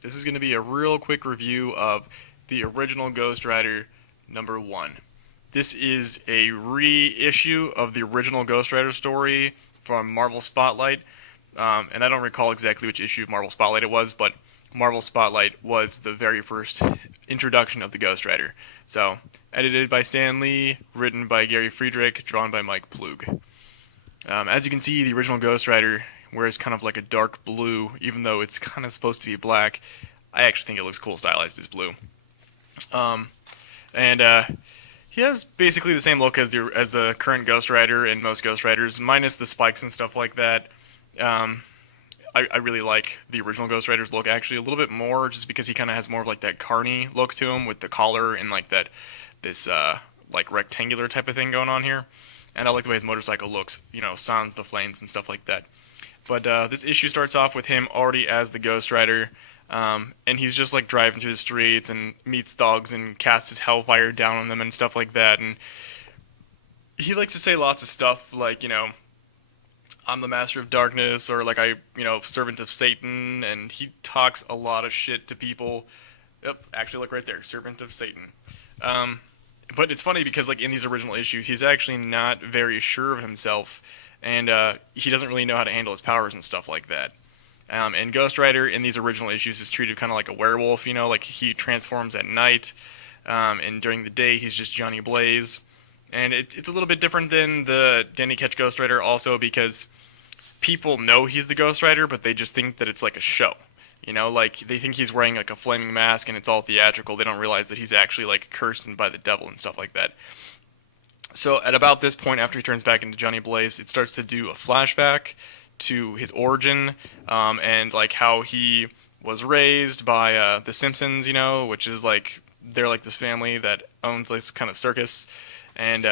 This is going to be a real quick review of the original Ghost Rider #1. This is a reissue of the original Ghost Rider story from Marvel Spotlight, and I don't recall exactly which issue of Marvel Spotlight it was, but Marvel Spotlight was the very first introduction of the Ghost Rider. So, edited by Stan Lee, written by Gary Friedrich, drawn by Mike Plug. As you can see, the original Ghost Rider wears kind of like a dark blue, even though it's kind of supposed to be black. I actually think it looks cool stylized as blue. Um, and he has basically the same look as the current Ghost Rider and most Ghost Riders, minus the spikes and stuff like that. Um, I really like the original Ghost Rider's look actually a little bit more, just because he kind of has more of like that carny look to him with the collar and like this like rectangular type of thing going on here. And I like the way his motorcycle looks, sans the flames and stuff like that. But this issue starts off with him already as the Ghost Rider, and he's just like driving through the streets and meets thugs and casts his hellfire down on them and stuff like that. And he likes to say lots of stuff like, I'm the master of darkness, or like servant of Satan, and he talks a lot of shit to people. Yep, actually look right there, servant of Satan. But it's funny because like in these original issues, he's actually not very sure of himself, and he doesn't really know how to handle his powers and stuff like that. And Ghost Rider in these original issues is treated kind of like a werewolf, like he transforms at night, and during the day he's just Johnny Blaze. And it's a little bit different than the Danny Ketch Ghost Rider also because people know he's the Ghost Rider, but they just think that it's like a show. Like they think he's wearing like a flaming mask and it's all theatrical. They don't realize that he's actually like cursed by the devil and stuff like that. So at about this point, after he turns back into Johnny Blaze, it starts to do a flashback to his origin, and like how he was raised by the Simpsons, which is like they're like this family that owns this kind of circus, and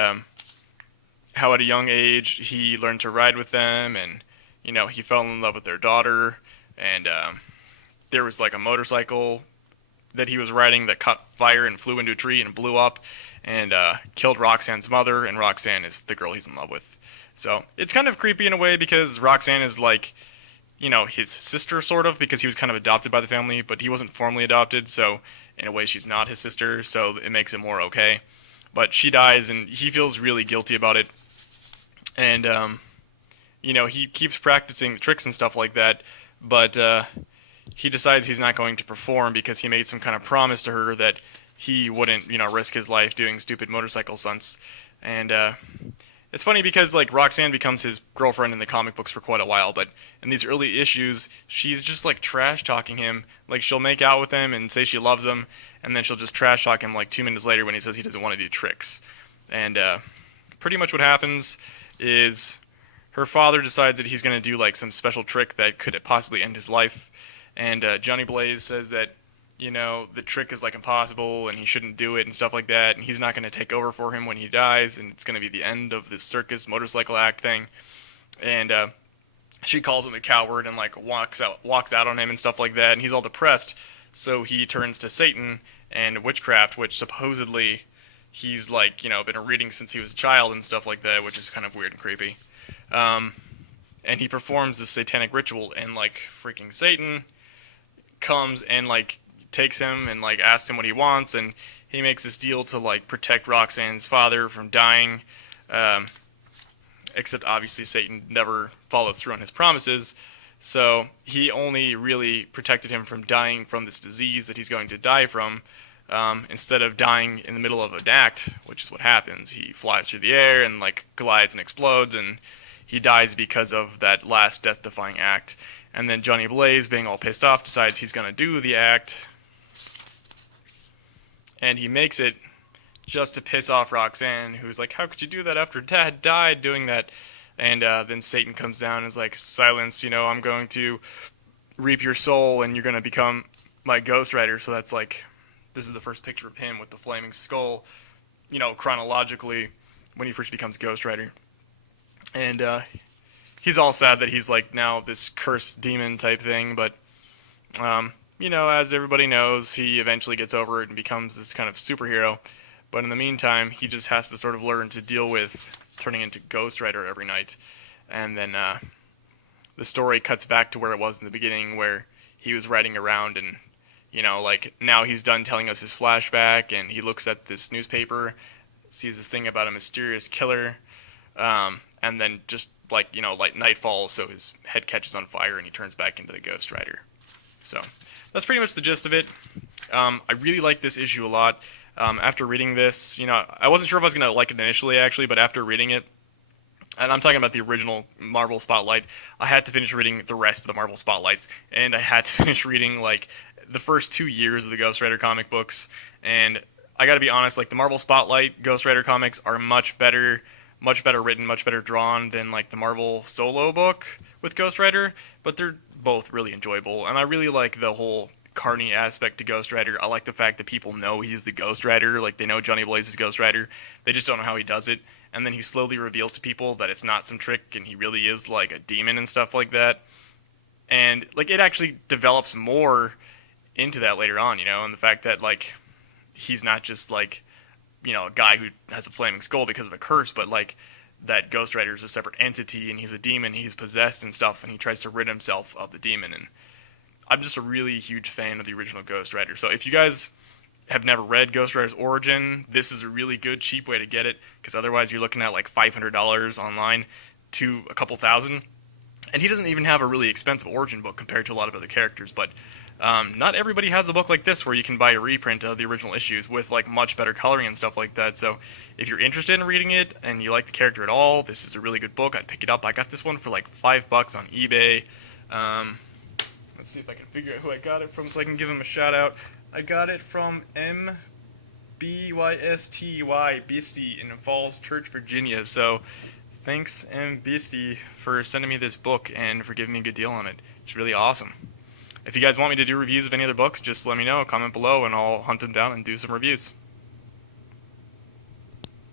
how at a young age he learned to ride with them, and he fell in love with their daughter, and there was like a motorcycle that he was riding that caught fire and flew into a tree and blew up and killed Roxanne's mother, and Roxanne is the girl he's in love with. So it's kind of creepy in a way because Roxanne is like, his sister sort of, because he was kind of adopted by the family, but he wasn't formally adopted, so in a way she's not his sister, so it makes it more okay. But she dies and he feels really guilty about it. And, he keeps practicing the tricks and stuff like that, but he decides he's not going to perform because he made some kind of promise to her that he wouldn't, risk his life doing stupid motorcycle stunts. And it's funny because like Roxanne becomes his girlfriend in the comic books for quite a while, but in these early issues, she's just like trash talking him. Like she'll make out with him and say she loves him, and then she'll just trash talk him like 2 minutes later when he says he doesn't want to do tricks. And pretty much what happens is her father decides that he's going to do like some special trick that could possibly end his life. And Johnny Blaze says that, the trick is like impossible and he shouldn't do it and stuff like that. And he's not going to take over for him when he dies. And it's going to be the end of this circus motorcycle act thing. And she calls him a coward and like walks out on him and stuff like that. And he's all depressed. So he turns to Satan and witchcraft, which supposedly he's like, been reading since he was a child and stuff like that, which is kind of weird and creepy. And he performs this satanic ritual, and like freaking Satan comes and like takes him and like asks him what he wants, and he makes this deal to like protect Roxanne's father from dying. Except obviously Satan never follows through on his promises, so he only really protected him from dying from this disease that he's going to die from. Instead of dying in the middle of an act, which is what happens, he flies through the air and like glides and explodes, and he dies because of that last death-defying act. And then Johnny Blaze, being all pissed off, decides he's going to do the act. And he makes it just to piss off Roxanne, who's like, how could you do that after Dad died doing that? And then Satan comes down and is like, silence, I'm going to reap your soul and you're going to become my Ghost Rider. So that's like, this is the first picture of him with the flaming skull, chronologically, when he first becomes Ghost Rider. And he's all sad that he's like now this cursed demon type thing, but as everybody knows, he eventually gets over it and becomes this kind of superhero. But in the meantime, he just has to sort of learn to deal with turning into Ghost Rider every night. And then the story cuts back to where it was in the beginning, where he was riding around and You know, like now he's done telling us his flashback, and he looks at this newspaper, sees this thing about a mysterious killer, and then just like like night falls, so his head catches on fire, and he turns back into the Ghost Rider. So that's pretty much the gist of it. I really like this issue a lot. After reading this, I wasn't sure if I was gonna like it initially, actually, but after reading it, and I'm talking about the original Marvel Spotlight, I had to finish reading the rest of the Marvel Spotlights, and I had to finish reading like the first 2 years of the Ghost Rider comic books. And I got to be honest, like the Marvel Spotlight Ghost Rider comics are much better written, much better drawn than like the Marvel solo book with Ghost Rider, but they're both really enjoyable, and I really like the whole carny aspect to Ghost Rider. I like the fact that people know he's the Ghost Rider, like they know Johnny Blaze is Ghost Rider, they just don't know how he does it, and then he slowly reveals to people that it's not some trick and he really is like a demon and stuff like that. And like it actually develops more into that later on, and the fact that like he's not just like a guy who has a flaming skull because of a curse, but like that Ghost Rider is a separate entity and he's a demon, he's possessed and stuff, and he tries to rid himself of the demon. And I'm just a really huge fan of the original Ghost Rider. So if you guys have never read Ghost Rider's origin, this is a really good, cheap way to get it, because otherwise you're looking at like $500 online to a couple thousand. And he doesn't even have a really expensive origin book compared to a lot of other characters, but not everybody has a book like this where you can buy a reprint of the original issues with like much better coloring and stuff like that. So if you're interested in reading it and you like the character at all, this is a really good book. I'd pick it up. I got this one for like $5 on eBay. Let's see if I can figure out who I got it from so I can give him a shout out. I got it from MBYSTY Beastie in Falls Church, Virginia. So thanks, M. Beastie, for sending me this book and for giving me a good deal on it. It's really awesome. If you guys want me to do reviews of any other books, just let me know, comment below, and I'll hunt them down and do some reviews.